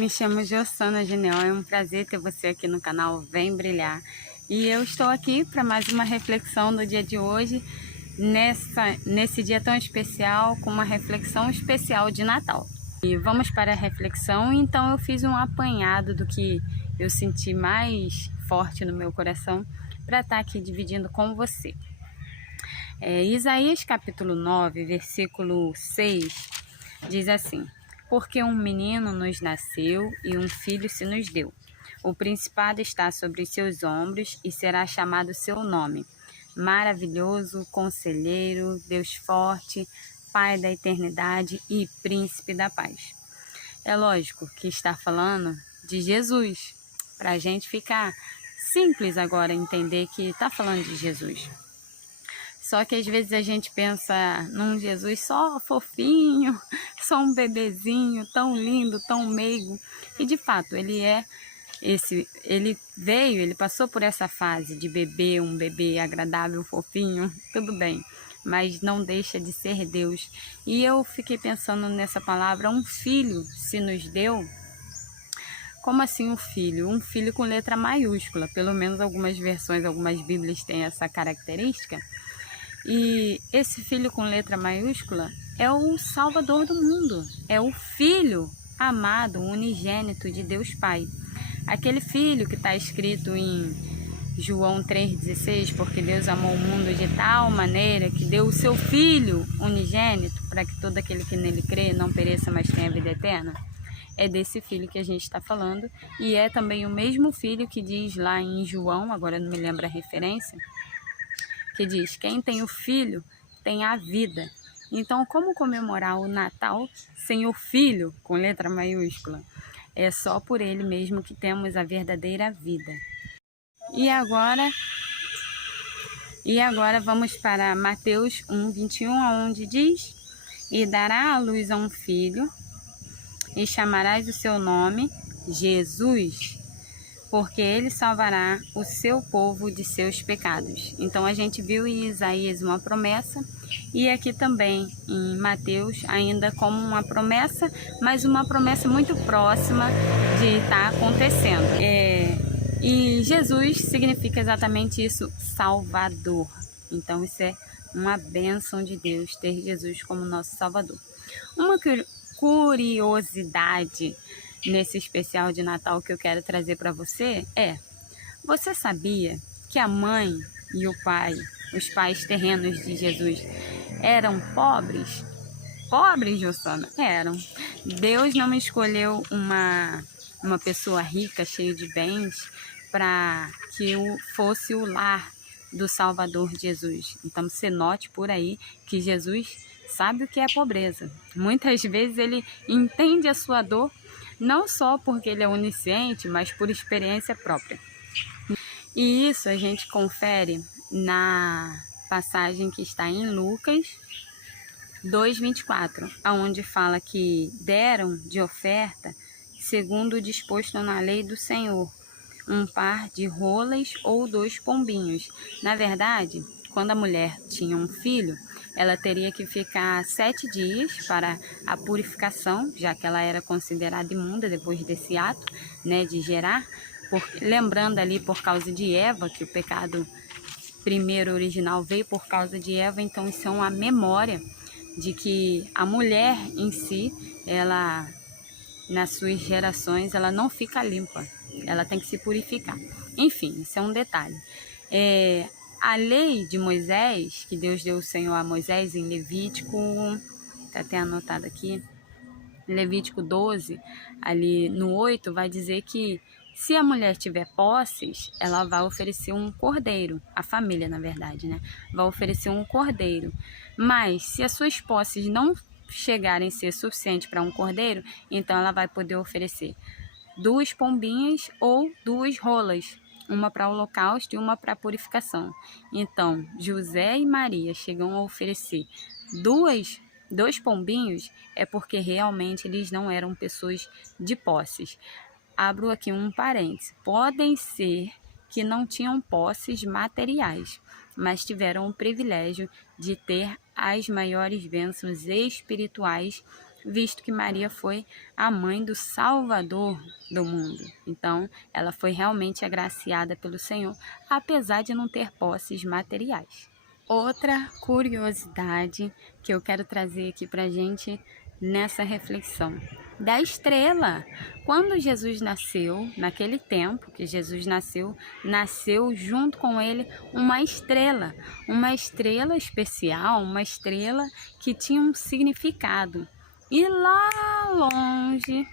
Me chamo Jossana Gineon, é um prazer ter você aqui no canal Vem Brilhar. E eu estou aqui para mais uma reflexão do dia de hoje, nesse dia tão especial, com uma reflexão especial de Natal. E vamos para a reflexão, então eu fiz um apanhado do que eu senti mais forte no meu coração para estar aqui dividindo com você. Isaías capítulo 9, versículo 6, diz assim: porque um menino nos nasceu e um filho se nos deu. O principado está sobre seus ombros e será chamado seu nome: Maravilhoso, Conselheiro, Deus Forte, Pai da Eternidade e Príncipe da Paz. É lógico que está falando de Jesus, para a gente ficar simples agora entender que está falando de Jesus. Só que às vezes a gente pensa num Jesus só fofinho, só um bebezinho tão lindo, tão meigo. E de fato, ele passou por essa fase de bebê, um bebê agradável, fofinho, tudo bem. Mas não deixa de ser Deus. E eu fiquei pensando nessa palavra, um filho se nos deu. Como assim um filho? Um filho com letra maiúscula. Pelo menos algumas versões, algumas bíblias têm essa característica. E esse filho com letra maiúscula é o Salvador do mundo, é o Filho amado, unigênito de Deus Pai. Aquele filho que está escrito em João 3,16, porque Deus amou o mundo de tal maneira que deu o seu Filho unigênito para que todo aquele que nele crê não pereça, mas tenha vida eterna. É desse filho que a gente está falando, e é também o mesmo filho que diz lá em João, agora não me lembro a referência, que diz: quem tem o filho tem a vida. Então, como comemorar o Natal sem o filho com letra maiúscula? É só por ele mesmo que temos a verdadeira vida. E agora vamos para Mateus 1:21, onde diz: e dará à luz a um filho, e chamarás o seu nome Jesus, porque ele salvará o seu povo de seus pecados. Então a gente viu em Isaías uma promessa, e aqui também em Mateus ainda como uma promessa, mas uma promessa muito próxima de estar acontecendo. E Jesus significa exatamente isso, Salvador. Então isso é uma bênção de Deus, ter Jesus como nosso Salvador. Uma curiosidade nesse especial de Natal que eu quero trazer para você você sabia que a mãe e o pai, os pais terrenos de Jesus, eram pobres? Pobres, Jossana? Eram. Deus não escolheu uma pessoa rica, cheia de bens, para que fosse o lar do Salvador Jesus. Então você note por aí que Jesus sabe o que é pobreza. Muitas vezes ele entende a sua dor, não só porque ele é onisciente, mas por experiência própria. E isso a gente confere na passagem que está em Lucas 2:24, onde fala que deram de oferta, segundo o disposto na lei do Senhor, um par de rolas ou 2 pombinhos. Na verdade, quando a mulher tinha um filho, ela teria que ficar 7 dias para a purificação, já que ela era considerada imunda depois desse ato, de gerar. Lembrando ali por causa de Eva, que o pecado primeiro original veio por causa de Eva, então isso é uma memória de que a mulher em si, ela, nas suas gerações, ela não fica limpa, ela tem que se purificar. Enfim, isso é um detalhe. A lei de Moisés, que Deus deu o Senhor a Moisés em Levítico, está até anotado aqui, Levítico 12, ali no 8, vai dizer que se a mulher tiver posses, ela vai oferecer um cordeiro, a família, na verdade, vai oferecer um cordeiro. Mas se as suas posses não chegarem a ser suficiente para um cordeiro, então ela vai poder oferecer 2 pombinhas ou 2 rolas, uma para o holocausto e uma para a purificação. Então, José e Maria chegam a oferecer 2 pombinhos, é porque realmente eles não eram pessoas de posses. Abro aqui um parêntese. Podem ser que não tinham posses materiais, mas tiveram o privilégio de ter as maiores bênçãos espirituais visto que Maria foi a mãe do Salvador do mundo. Então, ela foi realmente agraciada pelo Senhor, apesar de não ter posses materiais. Outra curiosidade que eu quero trazer aqui para a gente nessa reflexão, da estrela. Quando Jesus nasceu, naquele tempo que Jesus nasceu junto com ele uma estrela especial, uma estrela que tinha um significado. E lá longe,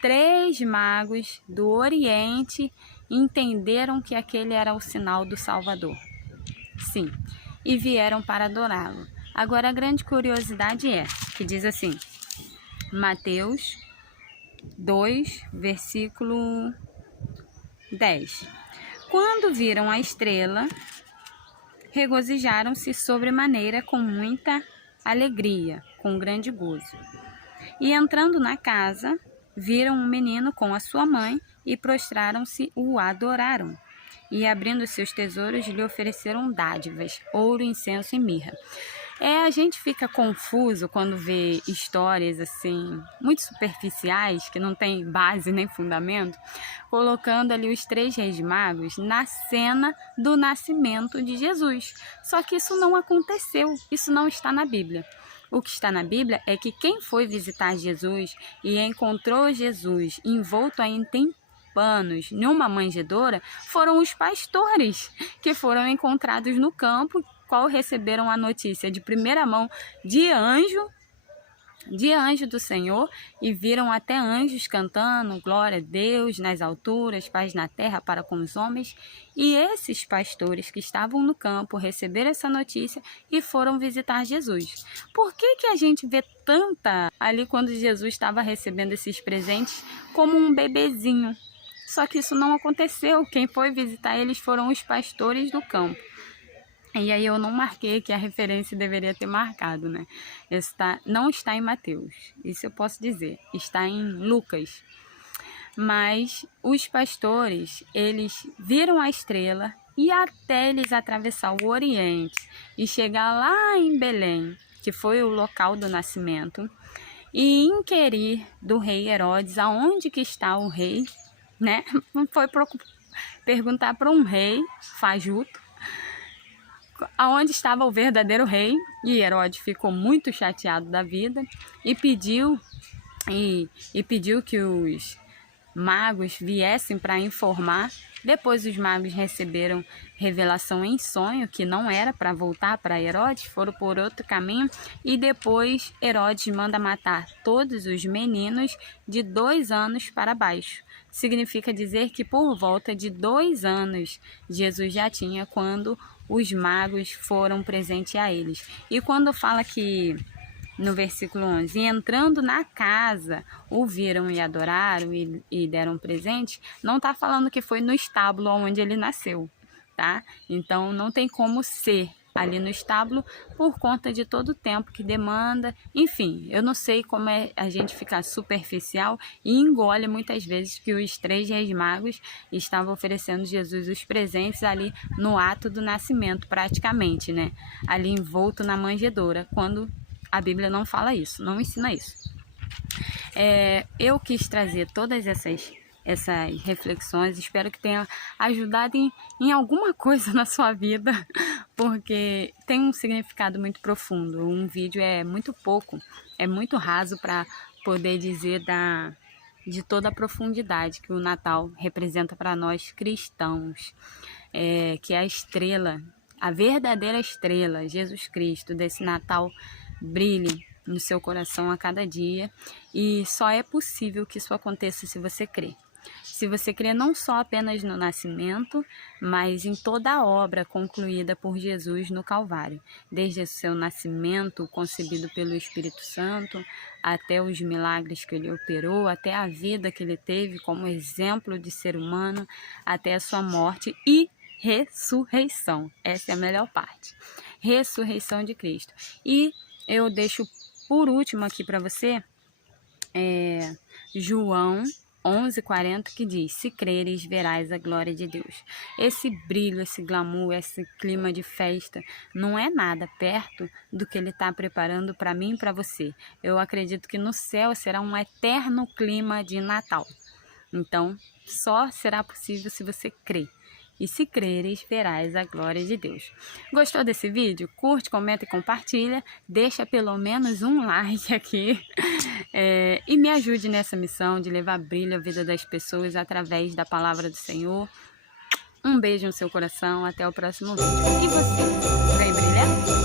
3 magos do Oriente entenderam que aquele era o sinal do Salvador. Sim, e vieram para adorá-lo. Agora a grande curiosidade é, que diz assim, Mateus 2, versículo 10. Quando viram a estrela, regozijaram-se sobremaneira com muita alegria, com grande gozo. E entrando na casa, viram um menino com a sua mãe e prostraram-se, o adoraram. E abrindo seus tesouros, lhe ofereceram dádivas, ouro, incenso e mirra. A gente fica confuso quando vê histórias assim, muito superficiais, que não tem base nem fundamento, colocando ali os 3 reis magos na cena do nascimento de Jesus. Só que isso não aconteceu, isso não está na Bíblia. O que está na Bíblia é que quem foi visitar Jesus e encontrou Jesus envolto em panos numa manjedoura foram os pastores que foram encontrados no campo, qual receberam a notícia de primeira mão de anjo do Senhor, e viram até anjos cantando glória a Deus nas alturas, paz na terra para com os homens. E esses pastores que estavam no campo receberam essa notícia e foram visitar Jesus. Por que a gente vê tanta ali quando Jesus estava recebendo esses presentes como um bebezinho? Só que isso não aconteceu. Quem foi visitar eles foram os pastores do campo. E aí eu não marquei, que a referência deveria ter marcado, né? Não está em Mateus, isso eu posso dizer. Está em Lucas. Mas os pastores, eles viram a estrela e até eles atravessar o Oriente e chegar lá em Belém, que foi o local do nascimento, e inquirir do rei Herodes aonde que está o rei, né? Foi perguntar para um rei fajuto aonde estava o verdadeiro rei, e Herodes ficou muito chateado da vida e pediu que os magos viessem para informar. Depois os magos receberam revelação em sonho que não era para voltar para Herodes, foram por outro caminho, e depois Herodes manda matar todos os meninos de 2 anos para baixo. Significa dizer que por volta de 2 anos Jesus já tinha quando os magos foram presentear eles. E quando fala que no versículo 11, e entrando na casa, ouviram e adoraram e deram presente, não está falando que foi no estábulo onde ele nasceu, tá? Então não tem como ser ali no estábulo por conta de todo o tempo que demanda. Enfim, eu não sei como é a gente ficar superficial e engole muitas vezes que os 3 reis magos estavam oferecendo Jesus os presentes ali no ato do nascimento, praticamente, né? Ali envolto na manjedoura, quando a Bíblia não fala isso, não ensina isso. Eu quis trazer todas essas reflexões, espero que tenha ajudado em alguma coisa na sua vida, porque tem um significado muito profundo. Um vídeo é muito pouco, é muito raso para poder dizer de toda a profundidade que o Natal representa para nós cristãos, que a estrela, a verdadeira estrela, Jesus Cristo, desse Natal, brilhe no seu coração a cada dia, e só é possível que isso aconteça se você crer. Se você crê não só apenas no nascimento, mas em toda a obra concluída por Jesus no Calvário, desde o seu nascimento, concebido pelo Espírito Santo, até os milagres que ele operou, até a vida que ele teve como exemplo de ser humano, até a sua morte e ressurreição. Essa é a melhor parte. Ressurreição de Cristo. E eu deixo por último aqui para você, João 11:40, que diz: se creres, verás a glória de Deus. Esse brilho, esse glamour, esse clima de festa não é nada perto do que Ele está preparando para mim e para você. Eu acredito que no céu será um eterno clima de Natal. Então, só será possível se você crer. E se creres, verás a glória de Deus. Gostou desse vídeo? Curte, comenta e compartilha. Deixa pelo menos um like aqui. E me ajude nessa missão de levar brilho à vida das pessoas através da palavra do Senhor. Um beijo no seu coração. Até o próximo vídeo. E você, vem brilhar?